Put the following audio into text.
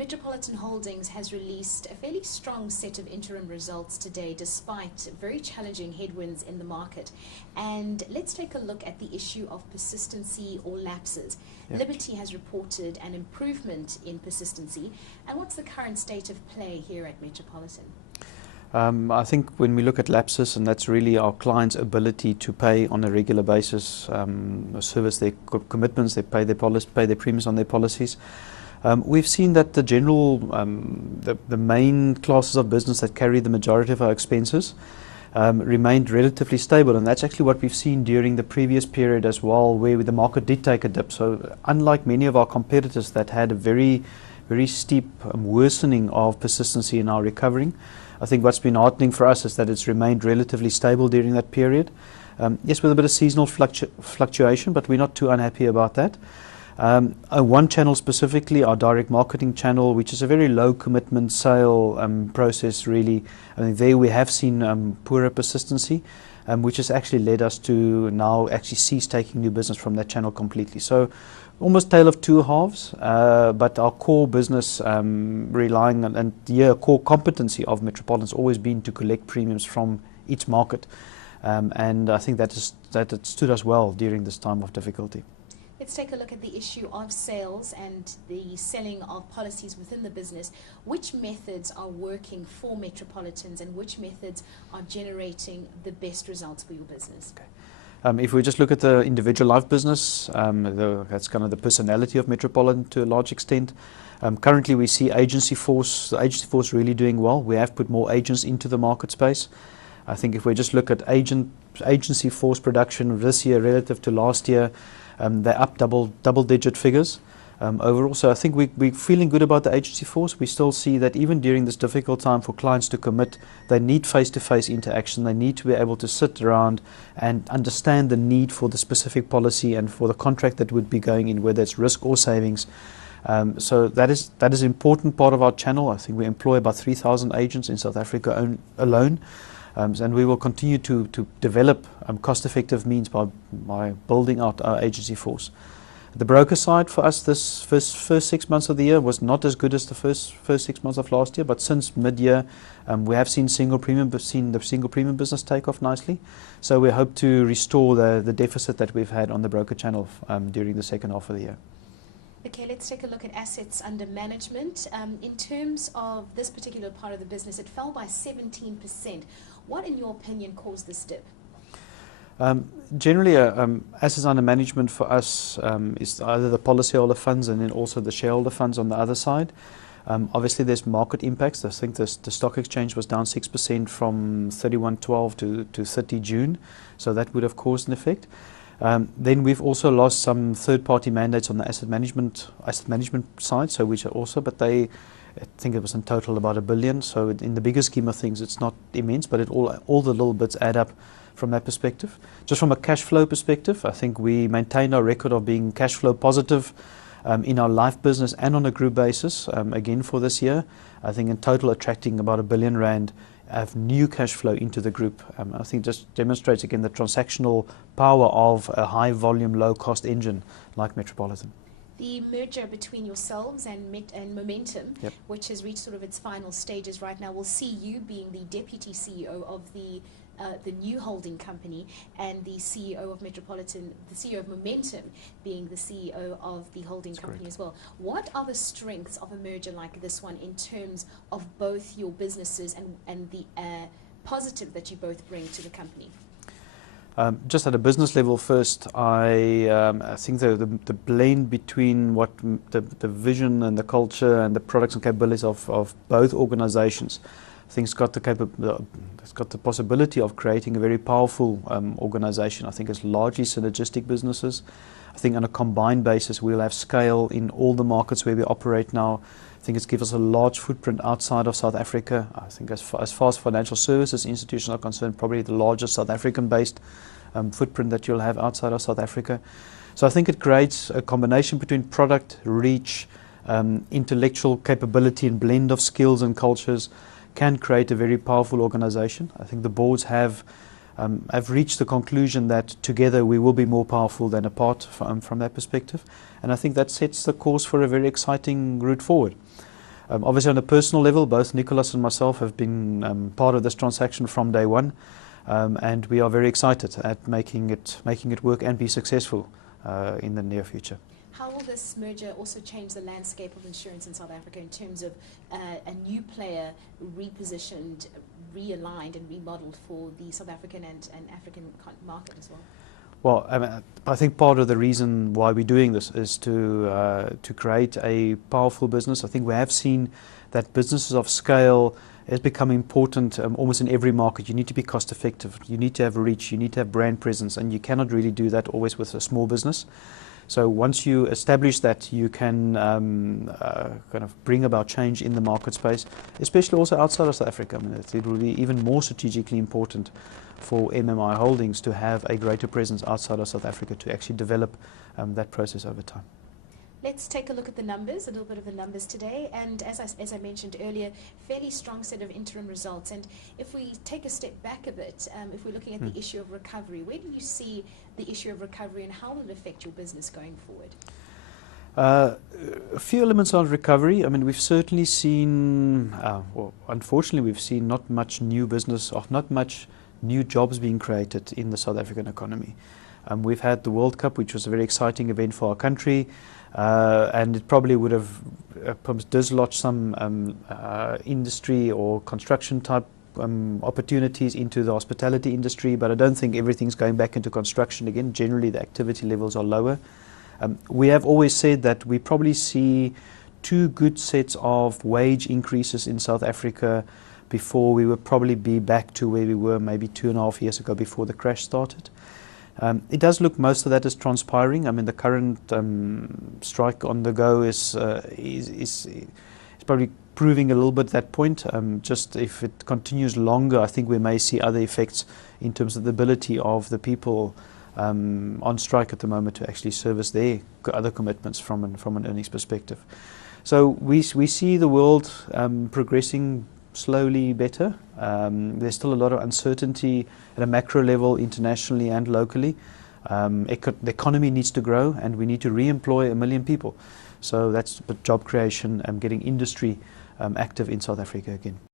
Metropolitan Holdings has released a fairly strong set of interim results today, despite very challenging headwinds in the market. And let's take a look at the issue of persistency or lapses. Yep. Liberty has reported an improvement in persistency. And what's the current state of play here at Metropolitan? I think when we look at lapses, and that's really our clients' ability to pay on a regular basis, service their commitments, they pay their premiums on their policies. We've seen that the general, the main classes of business that carry the majority of our expenses remained relatively stable, and that's actually what we've seen during the previous period as well, where the market did take a dip. So unlike many of our competitors that had a very steep worsening of persistency in our recovering, I think what's been heartening for us is that it's remained relatively stable during that period. Yes, with a bit of seasonal fluctuation, but we're not too unhappy about that. One channel specifically, our direct marketing channel, which is a very low commitment sale process really. I mean, there we have seen poorer persistency, which has actually led us to now actually cease taking new business from that channel completely. So almost tale of two halves, but our core business relying on, and the core competency of Metropolitan has always been to collect premiums from each market. And I think that it stood us well during this time of difficulty. Let's take a look at the issue of sales and the selling of policies within the business. Which methods are working for Metropolitans and which methods are generating the best results for your business? Okay. If we just look at the individual life business, that's kind of the personality of Metropolitan to a large extent. Currently we see the agency force really doing well. We have put more agents into the market space. I think if we just look at agency force production this year relative to last year, they're up double-digit figures overall. So I think we're feeling good about the agency force. We still see that even during this difficult time for clients to commit, they need face-to-face interaction. They need to be able to sit around and understand the need for the specific policy and for the contract that would be going in, whether it's risk or savings. So that is an important part of our channel. I think we employ about 3,000 agents in South Africa alone. And we will continue to develop cost-effective means by building out our agency force. The broker side for us this first 6 months of the year was not as good as the first 6 months of last year, but since mid-year we have seen the single premium business take off nicely. So we hope to restore the deficit that we've had on the broker channel during the second half of the year. Okay, let's take a look at assets under management. In terms of this particular part of the business, it fell by 17%. What, in your opinion, caused this dip? Generally, assets under management for us is either the policyholder funds and then also the shareholder funds on the other side. Obviously, there's market impacts. I think the stock exchange was down 6% from 31/12 to 30 June, so that would have caused an effect. Then we've also lost some third-party mandates on the asset management side, so which are also, but I think it was in total about 1 billion. So in the bigger scheme of things, it's not immense, but all the little bits add up from that perspective. Just from a cash flow perspective, I think we maintained our record of being cash flow positive in our life business and on a group basis again for this year. I think in total attracting about 1 billion rand of new cash flow into the group. I think just demonstrates again the transactional power of a high volume, low cost engine like Metropolitan. The merger between yourselves and Momentum, yep, which has reached sort of its final stages right now, will see you being the deputy CEO of the new holding company, and the CEO of Metropolitan, the CEO of Momentum, being the CEO of the holding That's company correct. as well. What are the strengths of a merger like this one in terms of both your businesses and the positive that you both bring to the company? Just at a business level first, I think the blend between what the vision and the culture and the products and capabilities of both organizations, I think it's got the possibility of creating a very powerful organization. I think it's largely synergistic businesses. I think on a combined basis we'll have scale in all the markets where we operate now. I think it's given us a large footprint outside of South Africa. I think as far as financial services institutions are concerned, probably the largest South African-based footprint that you'll have outside of South Africa. So I think it creates a combination between product, reach, intellectual capability and blend of skills and cultures can create a very powerful organization. I think the boards have reached the conclusion that together we will be more powerful than apart from that perspective. And I think that sets the course for a very exciting route forward. Obviously, on a personal level, both Nicholas and myself have been part of this transaction from day one, and we are very excited at making it work and be successful in the near future. How will this merger also change the landscape of insurance in South Africa in terms of a new player repositioned, realigned and remodeled for the South African and African market as well? Well, I think part of the reason why we're doing this is to create a powerful business. I think we have seen that businesses of scale has become important almost in every market. You need to be cost effective, you need to have reach, you need to have brand presence, and you cannot really do that always with a small business. So once you establish that, you can kind of bring about change in the market space, especially also outside of South Africa. I mean, it will be even more strategically important for MMI Holdings to have a greater presence outside of South Africa to actually develop that process over time. Let's take a look at the numbers, a little bit of the numbers today. And as I mentioned earlier, fairly strong set of interim results. And if we take a step back a bit, if we're looking at the issue of recovery, where do you see the issue of recovery and how will it affect your business going forward? A few elements on recovery. I mean, we've certainly seen, well, unfortunately, we've seen not much new business or not much new jobs being created in the South African economy. We've had the World Cup, which was a very exciting event for our country. And it probably would have dislodged some industry or construction type opportunities into the hospitality industry, but I don't think everything's going back into construction again. Generally, the activity levels are lower. We have always said that we probably see 2 good sets of wage increases in South Africa before we will probably be back to where we were maybe 2.5 years ago before the crash started. It does look most of that is transpiring. I mean, the current strike on the go is probably proving a little bit that point. Just if it continues longer, I think we may see other effects in terms of the ability of the people on strike at the moment to actually service their other commitments from an earnings perspective. So we see the world progressing slowly better. There's still a lot of uncertainty at a macro level, internationally and locally. The economy needs to grow, and we need to re-employ 1 million people. So that's the job creation and getting industry active in South Africa again.